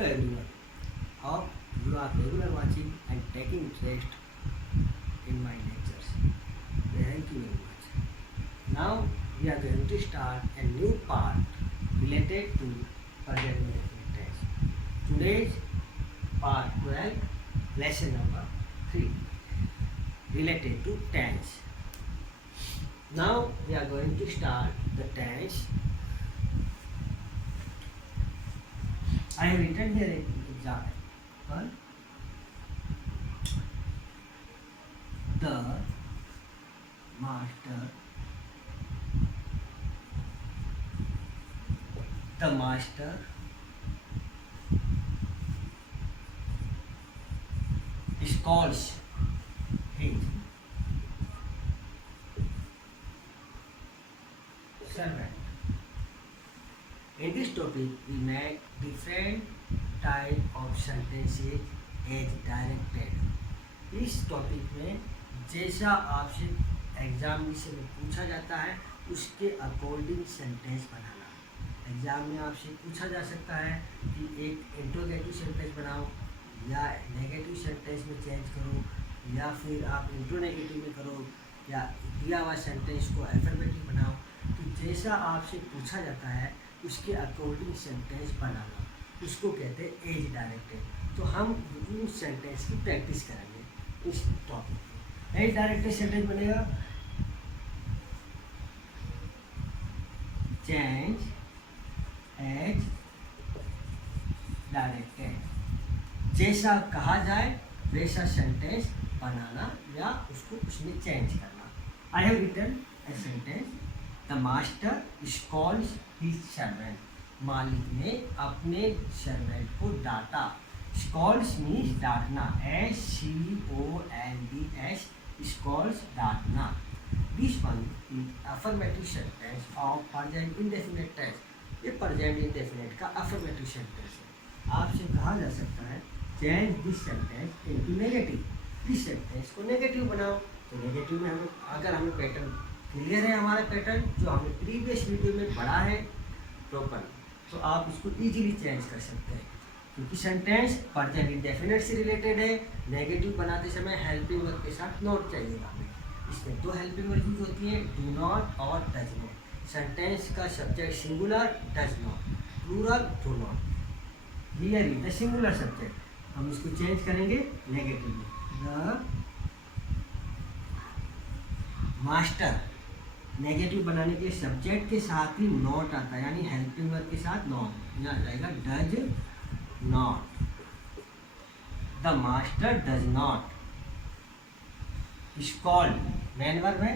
Hello everyone. Hope you are regular watching and taking interest in my lectures. Thank you very much. Now we are going to start a new part related to present indefinite tense. Today's part 12, lesson number 3, related to tense. Now we are going to start the tense. I have written here an example. The master calls his servant. In this topic, we make different type of sentences as directed. इस topic में जैसा आपसे examination में पूछा जाता है उसके according sentence बनाना। Exam में आपसे पूछा जा सकता है कि एक इंट्रोगेटिव सेंटेंस बनाओ या नेगेटिव सेंटेंस में चेंज करो या फिर आप इंट्रोनेगेटिव में करो या दिया हुआ सेंटेंस को एफर्मेटिव बनाओ। तो जैसा आपसे पूछा जाता है उसके अकॉर्डिंग सेंटेंस बनाना, उसको कहते हैं एज डायरेक्टेड। तो हम उस सेंटेंस की प्रैक्टिस करेंगे इस टॉपिक में। एज डायरेक्टेड सेंटेंस बनेगा चेंज एज डायरेक्टेड। जैसा कहा जाए वैसा सेंटेंस बनाना या उसको उसमें चेंज करना। I have written a sentence, the master scolds his servant. मालिक ने अपने सर्वेंट को डांटा। स्कॉल्स मीन्स डांटना, SCOLDS, स्कॉल्स डांटना। This one is affirmative sentence of present indefinite tense. ये प्रेजेंट इंडेफिनिट का अफर्मेटिव सेंटेंस है। आपसे कहा जा सकता है change this sentence into negative. इस सेंटेंस को नेगेटिव बनाओ। तो नेगेटिव में अगर हमें पैटर्न क्लियर है, हमारा पैटर्न जो हमने प्रीवियस वीडियो में पढ़ा है प्रॉपर, तो आप इसको इजीली चेंज कर सकते हैं क्योंकि सेंटेंस प्रेजेंट इंडेफिनिट से रिलेटेड है। नेगेटिव बनाते समय हेल्पिंग वर्ब के साथ नॉट चाहिएगा हमें। इसमें दो हेल्पिंग वर्ब यूज होती है, डू नॉट और डज नॉट। सेंटेंस का subject singular does not, plural do not. Here is the singular subject, हम इसको चेंज करेंगे नेगेटिव में। द मास्टर नेगेटिव बनाने के लिए सब्जेक्ट के साथ ही नॉट आता है, यानी हेल्पिंग वर्ब के साथ नॉट। यहाँ आ जाएगा does not. The master does not scold, main verb है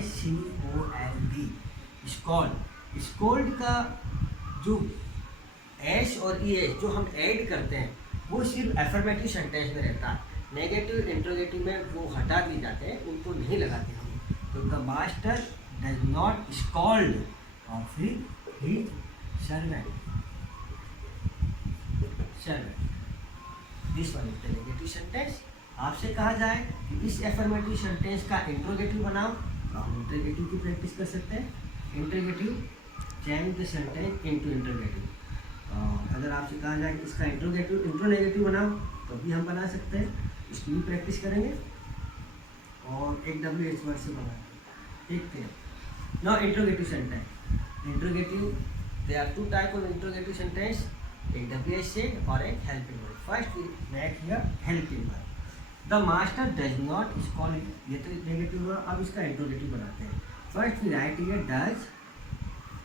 SCOLD, स्कॉल्ड। स्कॉल्ड का जो एस और ES जो हम ऐड करते हैं वो सिर्फ एफर्मेटिव सेंटेंस में रहता है। नेगेटिव इंट्रोगेटिव में वो हटा दिए जाते हैं, उनको नहीं लगाते हम। तो the master does not scold और फिर his servant. This one is the negative sentence. आपसे कहा जाए कि इस एफर्मेटिव सेंटेंस का इंट्रोगेटिव बनाओ, तो हम इंट्रोगेटिव की प्रैक्टिस कर सकते हैं। Interrogative change the sentence into interrogative. अगर आपसे कहा जाए कि इसका इंट्रोनेगेटिव बनाओ तो भी हम बना सकते हैं, इसकी भी प्रैक्टिस करेंगे। और एक WH वर्ड से बनाएंगे। देखते हैं now interrogative sentence. Interrogative, there are two type of interrogative sentence, एक WH से और एक helping word. First we make here helping word. The master does not scold, ये तो नेगेटिव वर्ड। अब इसका इंट्रोगेटिव बनाते हैं। First we write here does,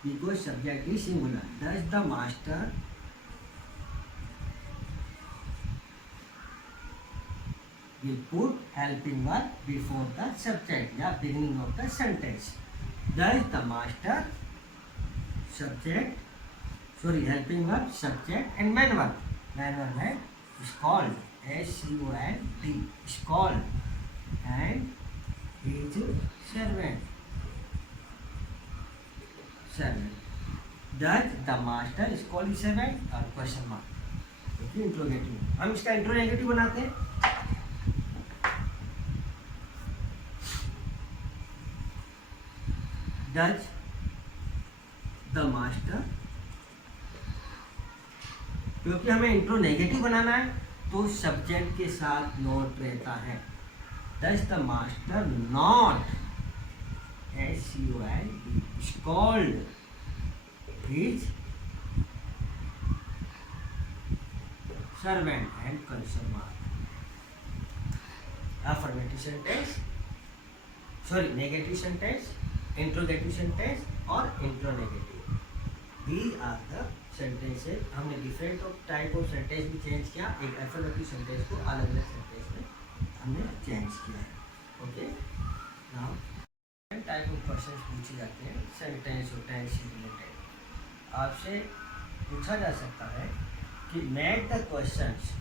because subject is singular. Does the master will put helping verb before the subject या beginning of the sentence. Does the master subject, sorry, helping verb subject and main verb. Main verb है scald, SCOLD, scald and his servant. Does the master scold his servant और question mark. Interrogative हम इसका इंट्रोनेगेटिव बनाते हैं। Does the master क्योंकि हमें interrogative बनाना है तो सब्जेक्ट के साथ नॉट रहता है। Thus the master not SUID called his servant and consumer. Affirmative sentence, sorry, negative sentence, interrogative sentence और इंट्रोनेगेटिव। These are the sentences। हमने डिफरेंट टाइप ऑफ सेंटेंस भी चेंज किया, एक एफर्मेटिव सेंटेंस को अलग अलग सेंटेंस में हमने चेंज किया है। Okay, now type of questions पूछे जाते हैं सेंटेंस और टेंस से रिलेटेड। आपसे पूछा जा सकता है कि मेक द क्वेश्चंस,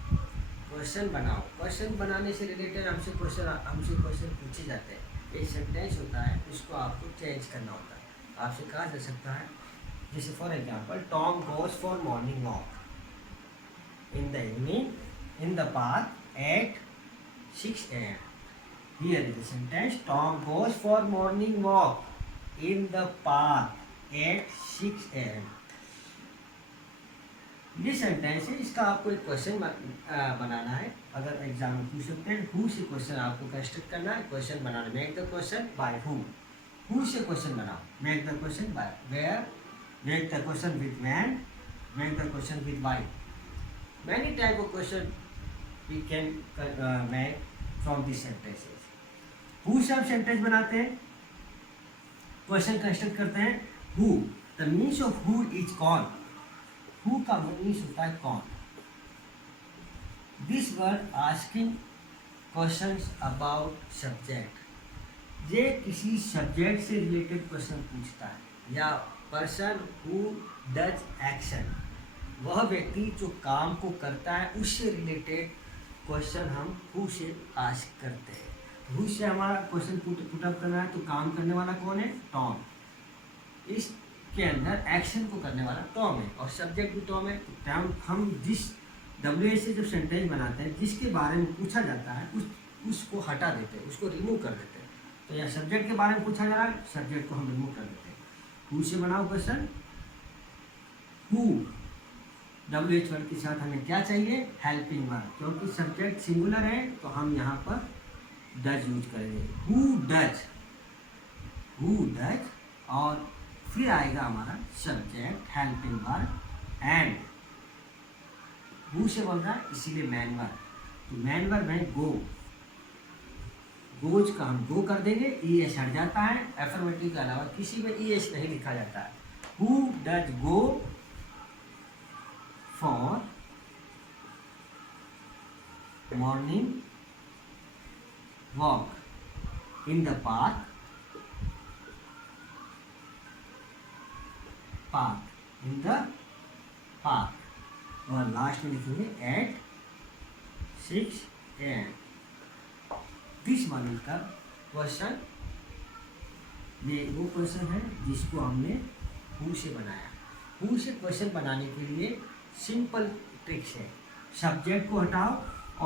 क्वेश्चन बनाओ। क्वेश्चन बनाने से रिलेटेड हमसे क्वेश्चन पूछे जाते हैं। एक सेंटेंस होता है, उसको आपको चेंज करना होता है। आपसे कहा जा सकता है, जैसे for example, Tom goes for morning walk in the evening in the park at 6 AM। Here is the sentence, Tom goes for morning walk in the park at 6 AM। ये सेंटेंस है, इसका आपको एक क्वेश्चन बनाना है। अगर exam में पूछ सकते हैं, हु से क्वेश्चन आपको कंस्ट्रक्ट करना है। क्वेश्चन बनाना, make the question by who से क्वेश्चन बनाओ। Make the question by where, make the question with man, make the question with why. Many type of question we can make from this sentences. Who से आप sentence बनाते हैं, question construct करते हैं। Who, the means of who is कौन। Who का means होता है कौन। This word asking questions about subject. ये किसी सब्जेक्ट से रिलेटेड क्वेश्चन पूछता है। या पर्सन हु डज एक्शन, वह व्यक्ति जो काम को करता है, उससे रिलेटेड क्वेश्चन हम हु से आस्क करते हैं। हु से हमारा क्वेश्चन पुटअप करना है, तो काम करने वाला कौन है, टॉम। इसके अंदर एक्शन को करने वाला टॉम है और सब्जेक्ट भी टॉम है। तो हम जिस WH से जब सेंटेंस बनाते हैं, जिसके बारे में पूछा जाता है उसको हटा देते हैं, उसको रिमूव कर देते हैं। तो यहाँ सब्जेक्ट के बारे में पूछा जा रहा है, सब्जेक्ट को हम रिमूव कर देते हैं। हु से बनाओ क्वेश्चन। हु WH वर्ड के साथ हमें क्या चाहिए, हेल्पिंग वर्ड। क्योंकि सब्जेक्ट सिंगुलर है तो हम यहाँ पर डज यूज करेंगे। हु डज, हु डज, और फिर आएगा हमारा subject helping verb and. Who से बोल रहा है इसीलिए मैन वर्ब, तो मैन वर्ब है गो। गोज का हम गो कर देंगे, ES हट जाता है। एफर्मेटिव के अलावा किसी में ES नहीं लिखा जाता है। Who does go for morning walk in the park in the park, और लास्ट में लिखेंगे at 6 AM। दिस वन का क्वेश्चन, ये वो क्वेश्चन है जिसको हमने हु से बनाया। हु से क्वेश्चन बनाने के लिए सिंपल ट्रिक्स है। सब्जेक्ट को हटाओ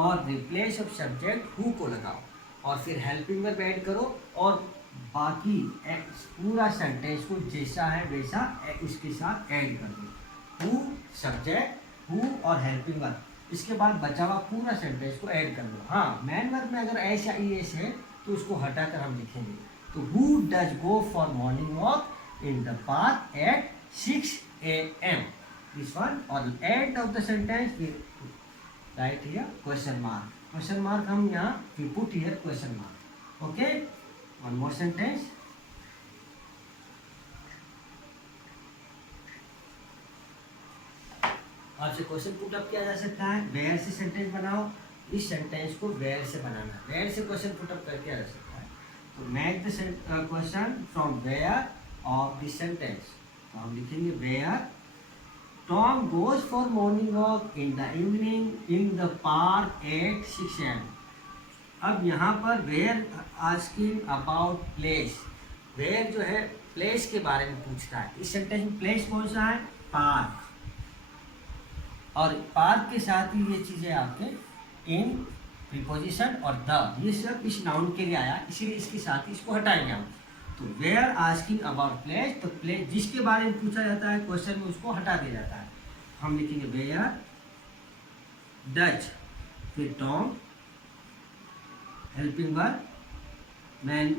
और replace of subject who co लगाओ, और फिर हेल्पिंग वर्ब ऐड करो, और बाकी पूरा सेंटेंस को जैसा है वैसा उसके साथ ऐड कर दो। हु सब्जेक्ट, हु और हेल्पिंग वर्ब, इसके बाद बचा हुआ पूरा सेंटेंस को ऐड कर दो। हाँ, मैन वर्ब में अगर एस या ES है तो उसको हटाकर हम लिखेंगे। तो who does go for morning walk in the park at 6 AM। This one, और end of the sentence right here question mark. Question mark हम यहाँ we put here question mark। okay, one more sentence। आपसे question put up किया जा सकता है, where से sentence बनाओ। इस सेंटेंस को वेयर से बनाना है, वेयर से क्वेश्चन पुट अप करके आ जा सकता है। तो make the question from where of this sentence. तो हम लिखेंगे where Tom goes for morning walk in the evening in the park at 6 AM। अब यहाँ पर where asking about place, where जो है place के बारे में पूछता है। इस सेंटेंस में place कौन सा है, पार्क, और पार्क के साथ ही ये चीज़ें आपके इन, प्रीपोजिशन और द, ये सब इस नाउन के लिए आया, इसीलिए इसके साथ ही इसको हटाएंगे हम। तो वेयर आस्किंग अबाउट प्लेस, तो प्लेस जिसके बारे में पूछा जाता है क्वेश्चन में उसको हटा दिया जाता है। हम लिखेंगे वेयर डच, फिर Tom, helping verb, main,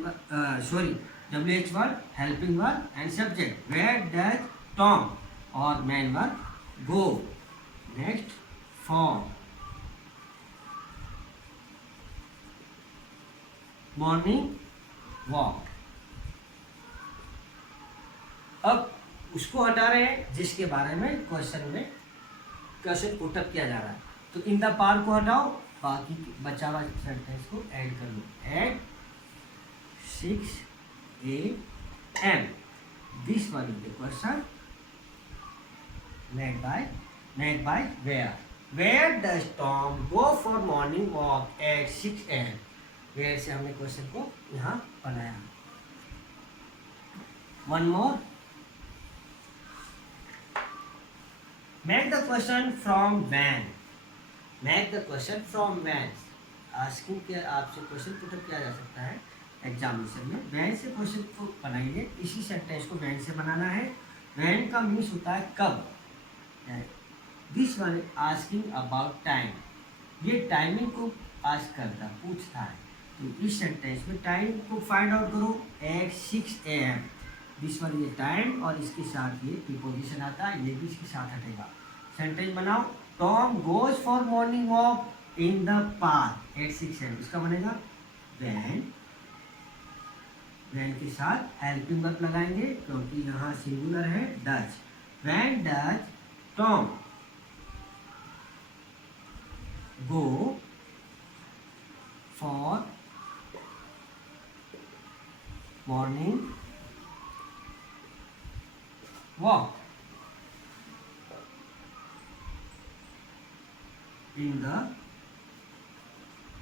sorry, WH verb, helping verb and subject. Where does Tom और main verb go. Next for morning walk. अब उसको हटा रहे हैं जिसके बारे में क्वेश्चन पुटअप किया जा रहा है। तो इन द पार्क को हटाओ, बाकी बचा हुआ सेंटेंस को ऐड कर लो। At 6 AM this one is the question made by where does Tom go for morning walk at 6 AM। Where से हमने क्वेश्चन को यहाँ बनाया। One more, make the question from when। make the question from when asking के आपसे question put up किया जा सकता है एग्जामिनेशन में। when से क्वेश्चन को बनाइए, इसी सेंटेंस को when से बनाना है। when का मीन्स होता है कब। This one asking about time, ये टाइमिंग को आस्क करता पूछता है। तो इस सेंटेंस में टाइम को फाइंड आउट करो एट 6 AM। दिस वन ये टाइम और इसके साथ ये प्रीपोजिशन आता है, ये भी इसके साथ हटेगा। सेंटेंस बनाओ, Tom goes for morning walk in the park at 6 AM। इसका बनेगा व्हेन के साथ हेल्पिंग वर्ब लगाएंगे क्योंकि यहाँ सिंगुलर है does. When does Tom go for morning walk in the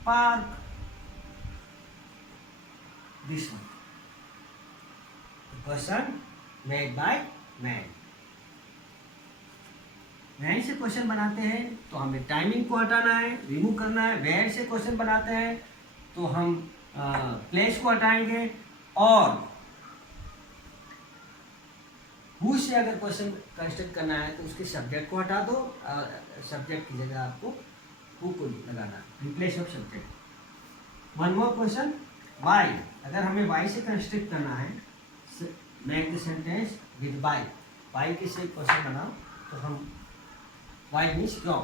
park। This one, the question made by man। when से question बनाते हैं तो हमें टाइमिंग को हटाना है, रिमूव करना है। where से क्वेश्चन बनाते हैं तो हम प्लेस को हटाएंगे, और हु से अगर क्वेश्चन कंस्ट्रक्ट करना है तो उसके सब्जेक्ट को हटा दो, सब्जेक्ट की जगह आपको हु को लगाना, replace of subject. One more question, why. अगर हमें वाई से कंस्ट्रक्ट करना है, make the sentence with why. Why के से क्वेश्चन बनाओ तो हम वाई मीन्स क्यों।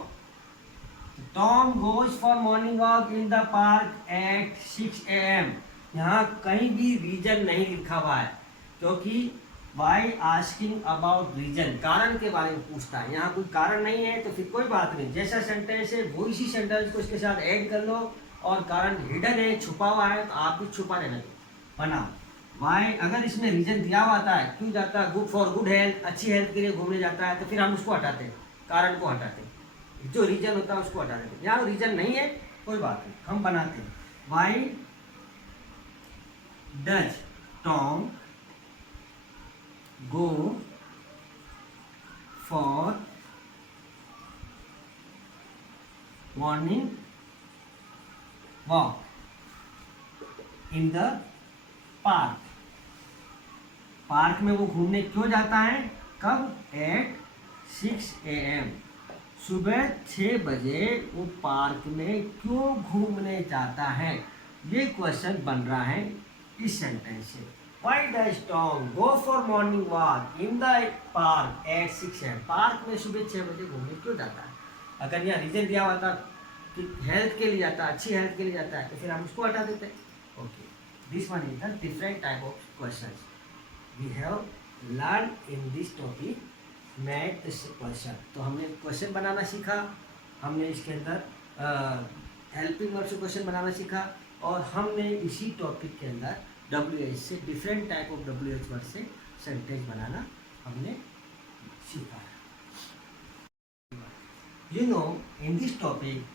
Tom goes for morning walk in the park at 6 AM। यहाँ कहीं भी रीजन नहीं लिखा हुआ है क्योंकि वाई आस्किंग अबाउट रीजन, कारण के बारे में पूछता है। यहाँ कोई कारण नहीं है तो फिर कोई बात नहीं, जैसा सेंटेंस है वो इसी सेंटेंस को इसके साथ ऐड कर लो। और कारण हिडन है, छुपा हुआ है, तो आप भी छुपा रहना दो, बनाओ। वाई अगर इसमें रीजन दिया हुआ था, क्यों जाता है, गुड फॉर गुड हेल्थ, अच्छी हेल्थ के लिए घूमने जाता है, तो फिर हम उसको हटाते हैं, कारण को हटाते हैं, जो रीजन होता है उसको हटा देते हैं। यहाँ रीजन नहीं है कोई बात नहीं, हम बनाते हैं। Why does Tom go for morning walk in the park। Park में वो घूमने क्यों जाता है, कब, एट 6 AM। सुबह 6 बजे वो पार्क में क्यों घूमने जाता है, ये क्वेश्चन बन रहा है इस सेंटेंस से। Why does Tom go for morning walk in the park at 6 AM? Park में सुबह 6 बजे घूमने क्यों जाता है। अगर यह रीजन दिया हुआ था कि हेल्थ के लिए जाता है, अच्छी हेल्थ के लिए जाता है, तो फिर हम उसको हटा देते हैं। Okay, this one is the different type of questions we have learn in this topic make this question. तो हमने क्वेश्चन बनाना सीखा, हमने इसके अंदर हेल्पिंग वर्ब से क्वेश्चन बनाना सीखा, और हमने इसी टॉपिक के अंदर WH से different type of WH word से सेंटेंस बनाना हमने सीखा है। You know, in this topic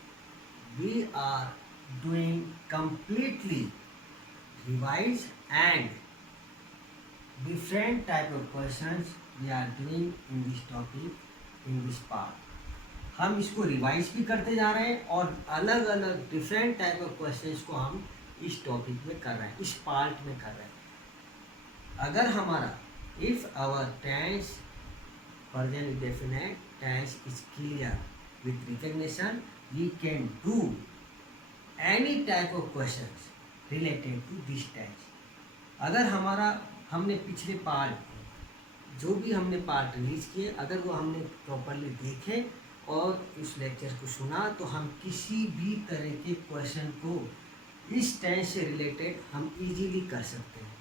we are doing completely revise and different type of questions we are doing in this topic in this part। हम इसको revise भी करते जा रहे हैं और अलग अलग डिफरेंट टाइप ऑफ क्वेश्चंस को हम इस टॉपिक में कर रहे हैं, इस पार्ट में कर रहे हैं। अगर हमारा if our tense present indefinite tense is clear with recognition we can do any type of questions related to this task. अगर हमने पिछले पार्ट जो भी हमने पार्ट रिलीज किए, अगर वो हमने प्रॉपरली देखे और इस लेक्चर को सुना, तो हम किसी भी तरह के क्वेश्चन को इस टेंस से रिलेटेड हम इजीली कर सकते हैं.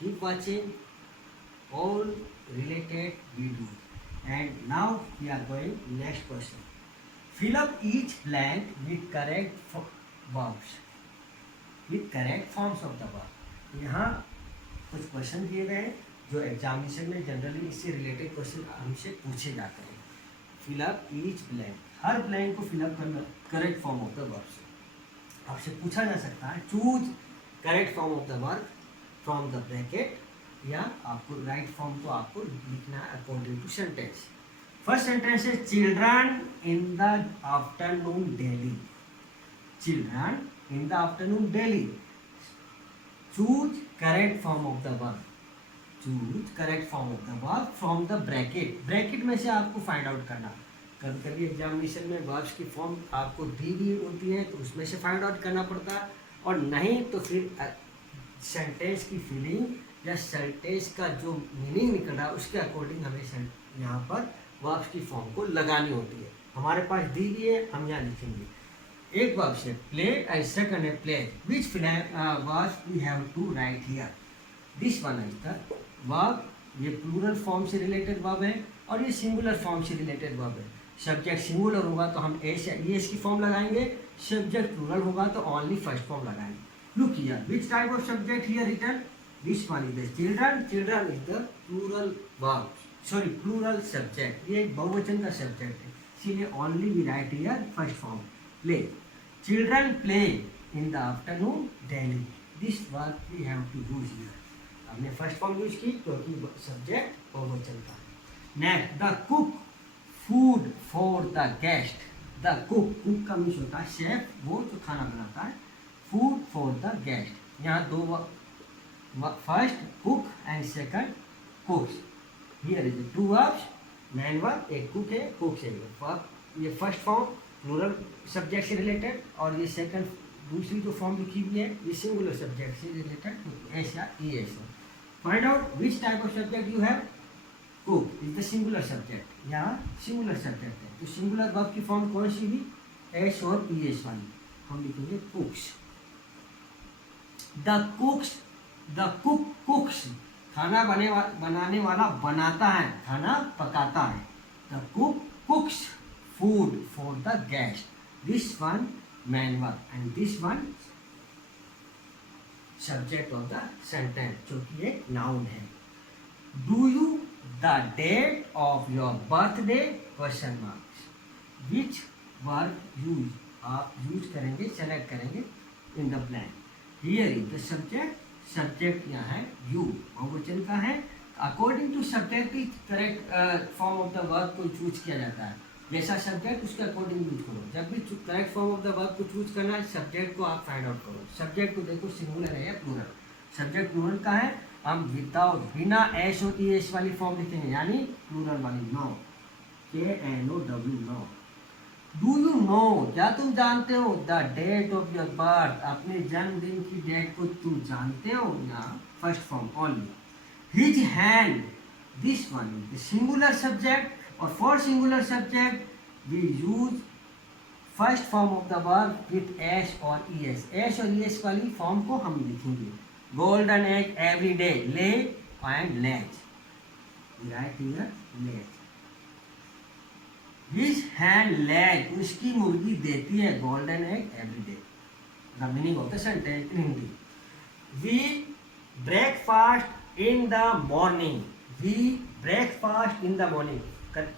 Keep watching all related video. And now we are going next question. Fill up each blank with correct verbs, with correct forms of the verb. यहाँ कुछ क्वेश्चन दिए गए हैं जो एग्जामिनेशन में जनरली इससे रिलेटेड क्वेश्चन हमसे पूछे जाते हैं. फिल अप ईच ब्लैंक, हर ब्लैंक को फिलअप करना correct form of the verb से आपसे पूछा जा सकता है. Choose correct form of the verb from the bracket, या आपको राइट फॉर्म को आपको लिखना है according to sentence. First sentence है children in the afternoon daily. Children in the afternoon daily. Choose correct form of the verb. Choose correct form of the verb from the bracket. Bracket में से आपको find out करना. कभी कभी examination में verbs की form आपको दी हुई होती है तो उसमें से फाइंड आउट करना पड़ता है, और नहीं तो फिर सेंटेंस की फीलिंग या सेंटेंस का जो मीनिंग निकल रहा है उसके अकॉर्डिंग हमें यहाँ पर वर्ब्स की फॉर्म को लगानी होती है. हमारे पास दी हुई है, हम यहाँ लिखेंगे. एक वर्ब है प्ले एंड सेकंड है plays. Which verbs we have to write here. This one is the verb. ये प्लूरल फॉर्म से रिलेटेड वर्ब है और ये सिंगुलर फॉर्म से रिलेटेड वर्ब है. सब्जेक्ट सिंगुलर होगा तो हम एस या ईएस की फॉर्म लगाएंगे. सब्जेक्ट प्लूरल होगा तो ओनली फर्स्ट फॉर्म लगाएंगे. Look here, which type of subject here written. This one is the children. Children is the plural verb. Sorry, plural subject. ये एक बहुवचन का subject है, इसीलिए only we write here first form. Play. Children play in the afternoon daily. This verb we have to use here. हमने first form use की क्योंकि subject बहुवचन का. Next, the cook food for the guest. The cook का means होता है chef, वो जो खाना बनाता है. Food for the guest. यहाँ दो first cook and second कुक्स. Here is to verbs, man verb, एक कुक है, कुक से ये फर्स्ट फॉर्म प्लूरल सब्जेक्ट से रिलेटेड, और ये सेकंड दूसरी जो फॉर्म लिखी हुई है ये सिंगुलर सब्जेक्ट से रिलेटेड एस या E S. Find out which type of subject you have. Cook is the singular subject. यहाँ सिंगुलर सब्जेक्ट है तो सिंगुलर वर्ब की फॉर्म कौन सी हुई, एस और ई एस वाली. हम लिखेंगे cooks. The cooks. The cook cooks, खाना बनाने वाला बनाता है, खाना पकाता है. The cook cooks food for the guest. This one man verb and this one subject of the sentence जो कि एक नाउन है. Do you the date of your birthday question marks. Which verb use, आप use करेंगे, select करेंगे in the blank. Here is the subject. Subject यहाँ है you, बहुवचन का है. अकॉर्डिंग टू सब्जेक्ट की correct form of the verb को चूज किया जाता है. जैसा सब्जेक्ट उसके अकॉर्डिंग यूज करो. जब भी correct form of the verb को चूज करना है, सब्जेक्ट को आप फाइंड आउट करो. सब्जेक्ट को देखो सिंगुलर है या प्लूरल. सब्जेक्ट प्लूरल का है, हम विदाउट बिना एस और ई एस वाली फॉर्म लिखेंगे, यानी प्लूरल वाली. Know, KNOW, know. Do you know, क्या तुम जानते हो. The date of your birth, अपने जन्मदिन की डेट को तुम जानते हो. यहाँ first form only. His hand, this one is the singular subject, और for singular subject we use first form of the verb with S और ई एस. एस और ई एस वाली फॉर्म को हम लिखेंगे. Golden egg every day, lay and lays. Right here lays. His hand lays, उसकी मुर्गी देती है golden egg every day. The meaning of the sentence in Hindi. We breakfast in the morning. We breakfast in the morning.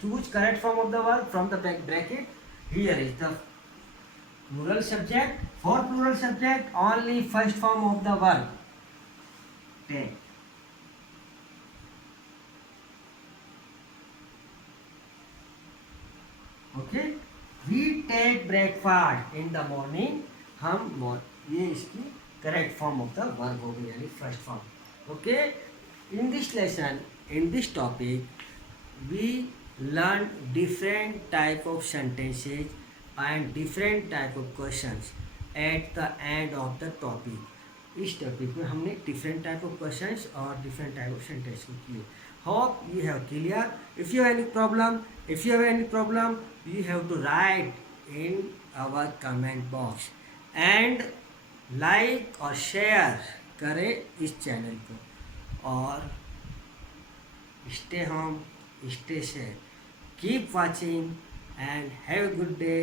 Choose correct form of the verb from the bracket. Here is the plural subject. For plural subject only first form of the verb take. Okay, we take breakfast in the morning. हम ये इसकी correct form of the verb हो गई, यानी first form. Okay, in this lesson, in this topic we learn different type of sentences and different type of questions at the end of the topic. इस topic में हमने different type of questions और different type of sentence को किए. Hope you have clear. If you have any problem you have to write in our comment box and like और share करें इस channel को. और stay home, stay safe, keep watching and have a good day.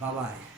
Bye bye.